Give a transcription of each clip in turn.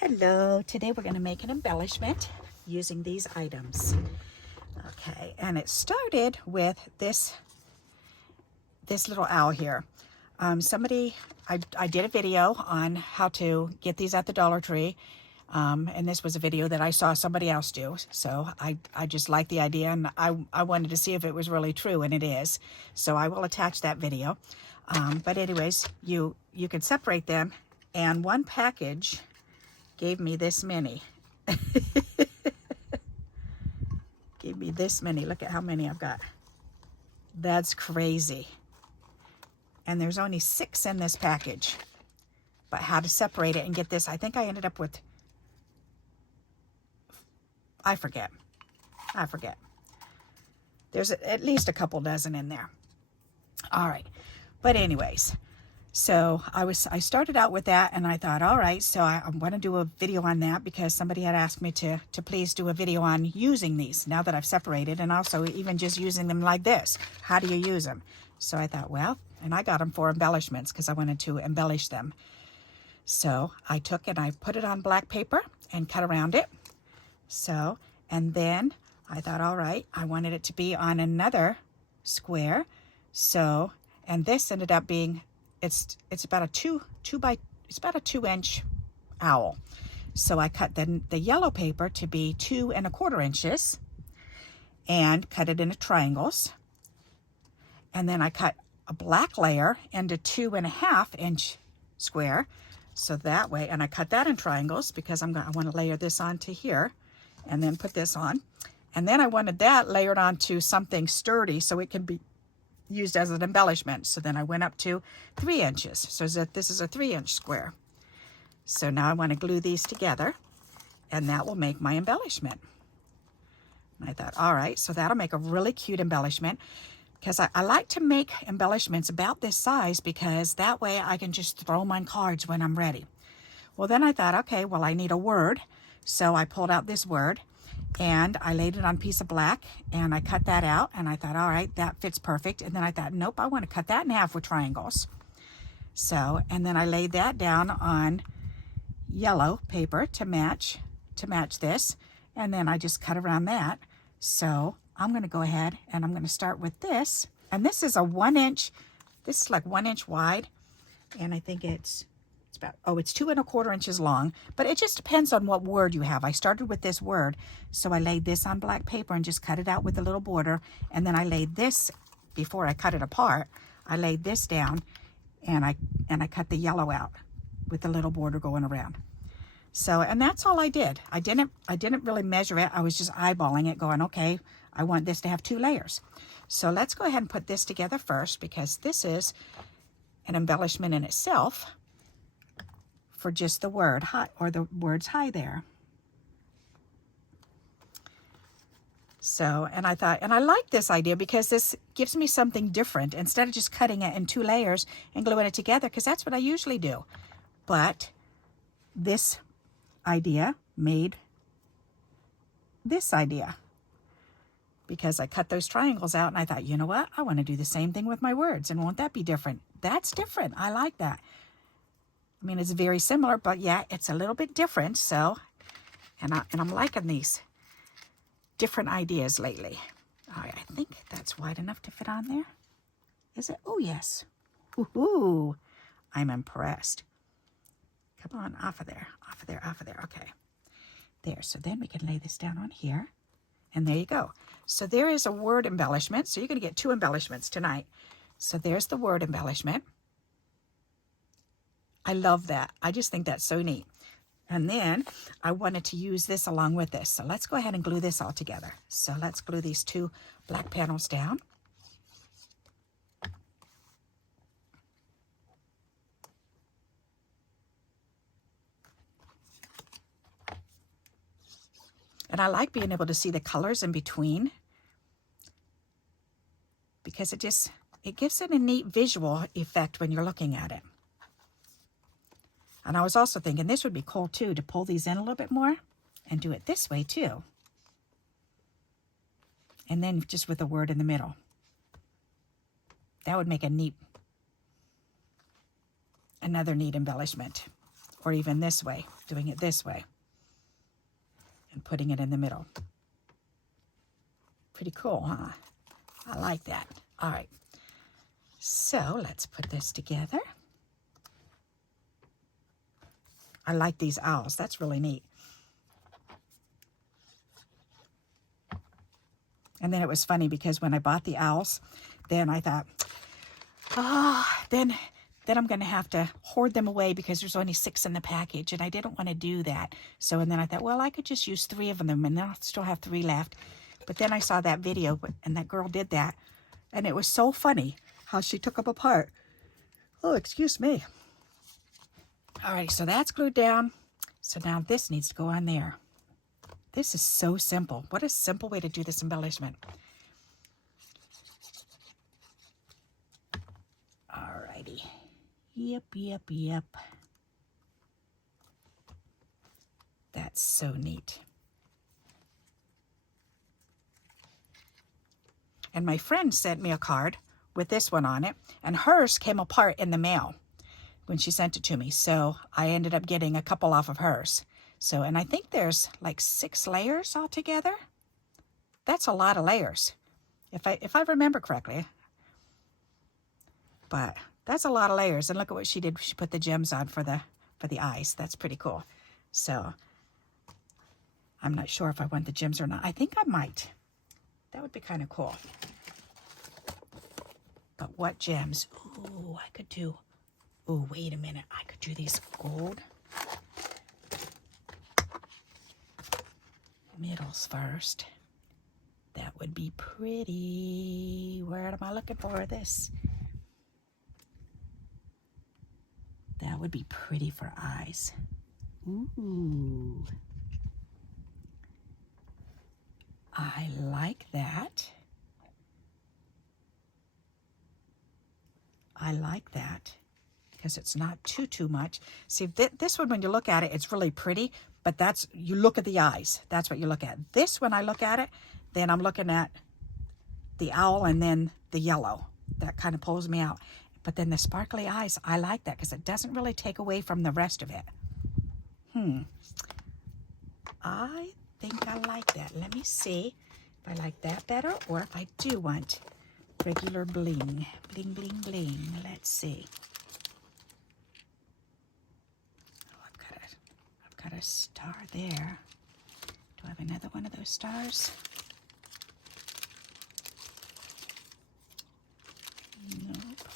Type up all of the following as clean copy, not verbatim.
Hello, today we're going to make an embellishment using these items. Okay, and it started with this little owl here. I did a video on how to get these at the Dollar Tree, and this was a video that I saw somebody else do. So I just liked the idea, and I wanted to see if it was really true, and it is. So I will attach that video. But anyways, you can separate them, and one package gave me this many. Gave me this many. Look at how many I've got. That's crazy. And there's only 6 in this package. But how to separate it and get this, I think I ended up with, I forget. There's at least a couple dozen in there. All right. But anyways, so I started out with that, and I thought, all right, so I'm going to do a video on that because somebody had asked me to please do a video on using these now that I've separated, and also even just using them like this. How do you use them? So I thought, well, and I got them for embellishments because I wanted to embellish them. So I took and I put it on black paper and cut around it. So, and then I thought, all right, I wanted it to be on another square. So, and this ended up being, it's about a 2-inch owl. So I cut the yellow paper to be 2 1/4 inches and cut it into triangles. And then I cut a black layer into 2 1/2 inch square. So that way, and I cut that in triangles because I want to layer this onto here and then put this on. And then I wanted that layered onto something sturdy so it can be used as an embellishment. So then I went up to 3 inches. So that this is a 3-inch square. So now I want to glue these together, and that will make my embellishment. And I thought, all right, so that'll make a really cute embellishment, because I like to make embellishments about this size because that way I can just throw them on cards when I'm ready. Well, then I thought, okay, well, I need a word. So I pulled out this word, and I laid it on a piece of black, and I cut that out, and I thought, all right, that fits perfect. And then I thought, nope, I want to cut that in half with triangles. So, and then I laid that down on yellow paper to match this, and then I just cut around that. So I'm going to go ahead and I'm going to start with this, and this is a 1 inch, this is like 1 inch wide, and I think it's about, it's 2 1/4 inches long, but it just depends on what word you have. I started with this word, so I laid this on black paper and just cut it out with a little border, and then I laid this, before I cut it apart, I laid this down, and I cut the yellow out with a little border going around. So, and that's all I did. I didn't really measure it. I was just eyeballing it, going, okay, I want this to have 2 layers. So let's go ahead and put this together first, because this is an embellishment in itself for just the word hi, or the words hi there. So, and I thought, and I like this idea because this gives me something different instead of just cutting it in 2 layers and gluing it together, because that's what I usually do. But this idea made this idea, because I cut those triangles out, and I thought, you know what? I want to do the same thing with my words, and won't that be different? That's different. I like that. I mean, it's very similar, but yeah, it's a little bit different. So, and I'm liking these different ideas lately. All right, I think that's wide enough to fit on there. Is it? Oh, yes. Ooh, I'm impressed. Come on, off of there. Okay. There, so then we can lay this down on here. And there you go. So there is a word embellishment. So you're going to get 2 embellishments tonight. So there's the word embellishment. I love that. I just think that's so neat. And then I wanted to use this along with this. So let's go ahead and glue this all together. So let's glue these 2 black panels down. And I like being able to see the colors in between, because it gives it a neat visual effect when you're looking at it. And I was also thinking this would be cool too, to pull these in a little bit more and do it this way too. And then just with a word in the middle. That would make another neat embellishment. or even this way, doing it this way and putting it in the middle. Pretty cool, huh? I like that. All right, so let's put this together. I like these owls. That's really neat. And then it was funny because when I bought the owls, then I thought, then I'm going to have to hoard them away because there's only 6 in the package, and I didn't want to do that. So, and then I thought, well, I could just use 3 of them, and then I'll still have 3 left. But then I saw that video, and that girl did that, and it was so funny how she took them apart. Oh, excuse me. All right, so that's glued down. So now this needs to go on there. This is so simple. What a simple way to do this embellishment. All righty. Yep. That's so neat. And my friend sent me a card with this one on it, and hers came apart in the mail when she sent it to me. So I ended up getting a couple off of hers. So, and I think there's like 6 layers altogether. That's a lot of layers, if I remember correctly. But that's a lot of layers. And look at what she did. She put the gems on for the eyes. That's pretty cool. So I'm not sure if I want the gems or not. I think I might. That would be kind of cool. But what gems? Ooh, I could do. Ooh, wait a minute. I could do these gold middles first. That would be pretty. Where am I looking for this? That would be pretty for eyes. Ooh. I like that. I like that because it's not too much. See, this one, when you look at it, it's really pretty, but that's, you look at the eyes. That's what you look at. This, when I look at it, then I'm looking at the owl and then the yellow. That kind of pulls me out. But then the sparkly eyes, I like that because it doesn't really take away from the rest of it. I think I like that. Let me see if I like that better or if I do want regular bling. Bling. Let's see. Oh, I've got a star there. Do I have another one of those stars? Nope.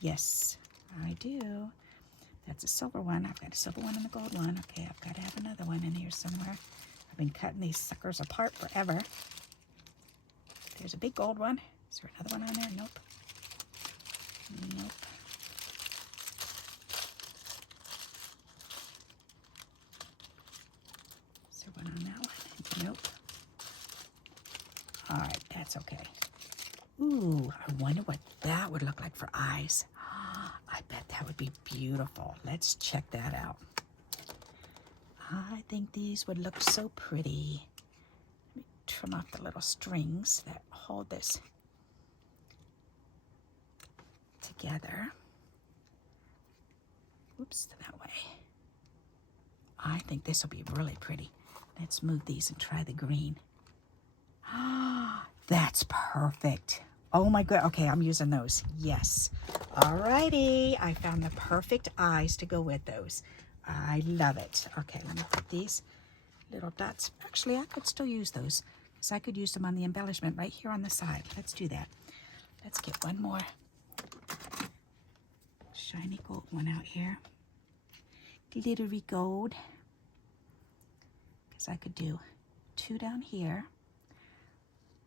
Yes, I do. That's a silver one. I've got a silver one and a gold one. Okay, I've got to have another one in here somewhere. I've been cutting these suckers apart forever. There's a big gold one. Is there another one on there? Nope. Nope. Is there one on that one? Nope. All right, that's okay. Ooh, I wonder what that would look like for eyes. I bet that would be beautiful. Let's check that out. I think these would look so pretty. Let me trim off the little strings that hold this together. Oops, that way. I think this will be really pretty. Let's move these and try the green. That's perfect. Oh my god. Okay, I'm using those. Yes. Alrighty. I found the perfect eyes to go with those. I love it. Okay, let me put these little dots. Actually, I could still use those because I could use them on the embellishment right here on the side. Let's do that. Let's get one more shiny gold one out here. Glittery gold. Because I could do 2 down here.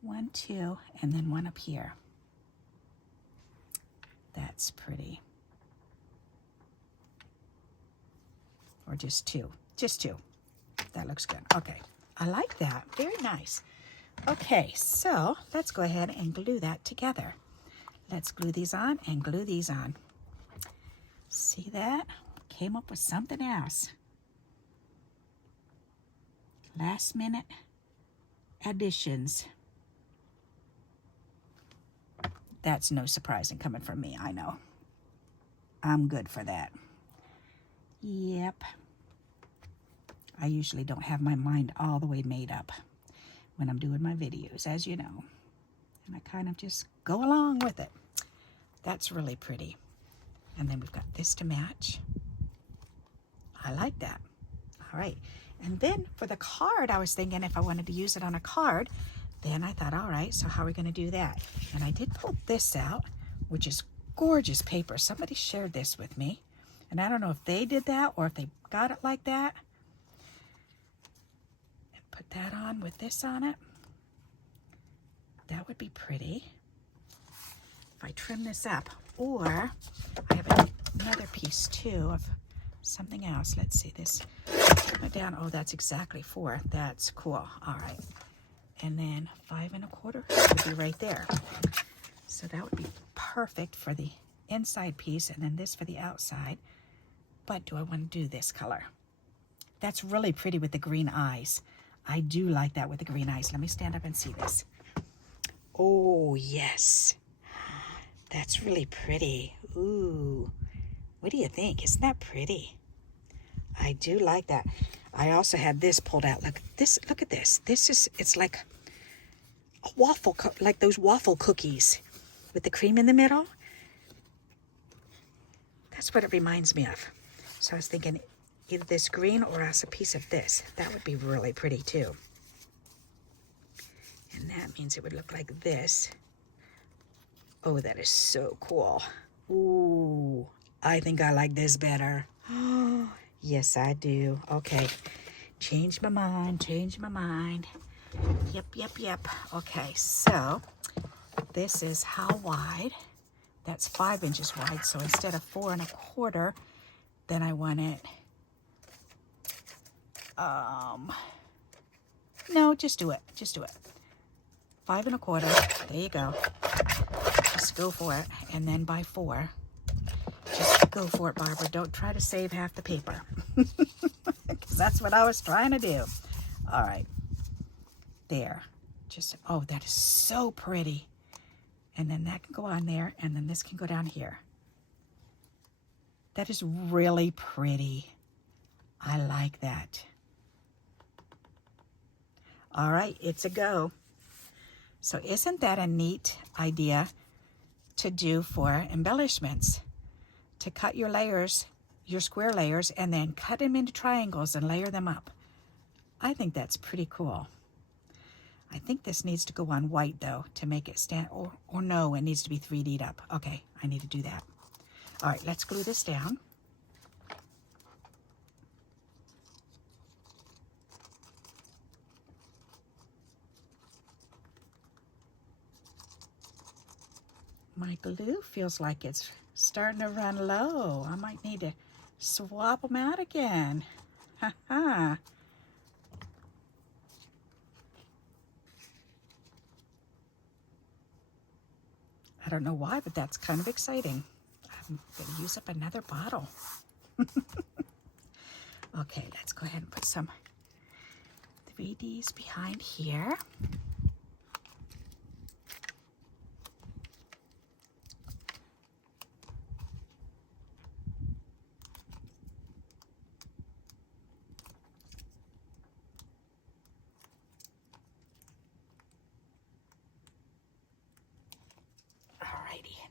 1, 2, and then 1 up here. That's pretty. Or just 2. Just 2. That looks good. Okay. I like that. Very nice. Okay, so let's go ahead and glue that together. Let's glue these on and glue these on. See that? Came up with something else. Last minute additions. That's no surprising coming from me, I know. I'm good for that. Yep. I usually don't have my mind all the way made up when I'm doing my videos, as you know. And I kind of just go along with it. That's really pretty. And then we've got this to match. I like that. All right. And then for the card, I was thinking if I wanted to use it on a card, then I thought, all right, so how are we going to do that? And I did pull this out, which is gorgeous paper. Somebody shared this with me. And I don't know if they did that or if they got it like that. And put that on with this on it. That would be pretty. If I trim this up. Or I have another piece too of something else. Let's see this. Trim it down. Oh, that's exactly 4. That's cool. All right. And then 5 1/4 would be right there. So that would be perfect for the inside piece, and then this for the outside. But do I want to do this color? That's really pretty with the green eyes. I do like that with the green eyes. Let me stand up and see this. Oh, yes. That's really pretty. Ooh. What do you think? Isn't that pretty? I do like that. I also had this pulled out. Look at this. It's like a waffle, like those waffle cookies with the cream in the middle. That's what it reminds me of. So I was thinking either this green or else a piece of this. That would be really pretty too. And that means it would look like this. Oh, that is so cool. Ooh, I think I like this better. Oh, yes, I do. Okay, change my mind, change my mind. Yep. Okay, so this is how wide? That's 5 inches wide. So instead of 4 1/4, then I want it, no, just do it. 5 1/4, there you go. Just go for it. And then by 4, just go for it, Barbara. Don't try to save half the paper. Because that's what I was trying to do. All right. There. Just, oh, that is so pretty. And then that can go on there, and then this can go down here. That is really pretty. I like that. All right, it's a go. So isn't that a neat idea to do for embellishments? To cut your layers, your square layers, and then cut them into triangles and layer them up. I think that's pretty cool. I think this needs to go on white though to make it stand, or no, it needs to be 3D'd up. Okay, I need to do that. All right, let's glue this down. My glue feels like it's starting to run low. I might need to swap them out again. Ha. I don't know why, but that's kind of exciting. I'm going to use up another bottle. Okay, let's go ahead and put some 3Ds behind here.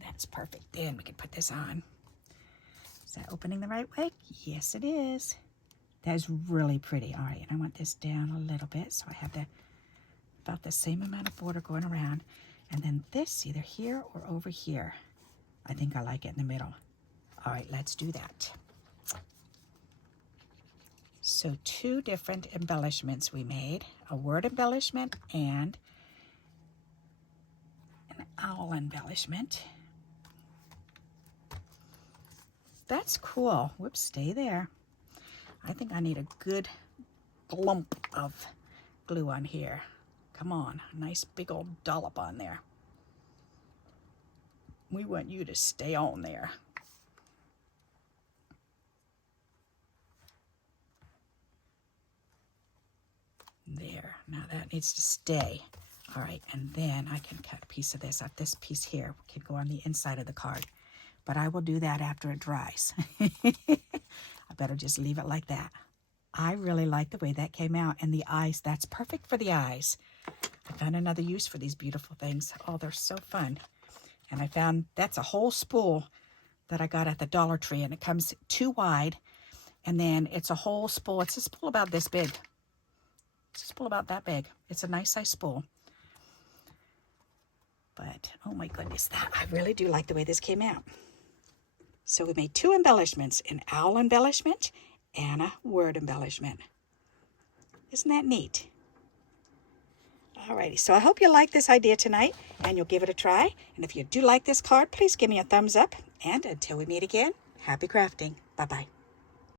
That's perfect. Then we can put this on. Is that opening the right way? Yes, it is. That is really pretty. All right, and I want this down a little bit, so I have about the same amount of border going around. And then this, either here or over here. I think I like it in the middle. All right, let's do that. So 2 different embellishments we made. A word embellishment and an owl embellishment. That's cool. Whoops, stay there. I think I need a good glump of glue on here. Come on, a nice big old dollop on there. We want you to stay on there. There, now that needs to stay. All right, and then I can cut a piece of this up. This piece here can go on the inside of the card. But I will do that after it dries. I'm I better just leave it like that. I really like the way that came out. And the eyes, that's perfect for the eyes. I found another use for these beautiful things. Oh, they're so fun. And I found that's a whole spool that I got at the Dollar Tree. And it comes 2 wide. And then it's a whole spool. It's a spool about this big. It's a spool about that big. It's a nice size spool. But, oh my goodness, I really do like the way this came out. So we made 2 embellishments, an owl embellishment and a word embellishment. Isn't that neat? Alrighty, so I hope you like this idea tonight and you'll give it a try. And if you do like this card, please give me a thumbs up. And until we meet again, happy crafting. Bye-bye.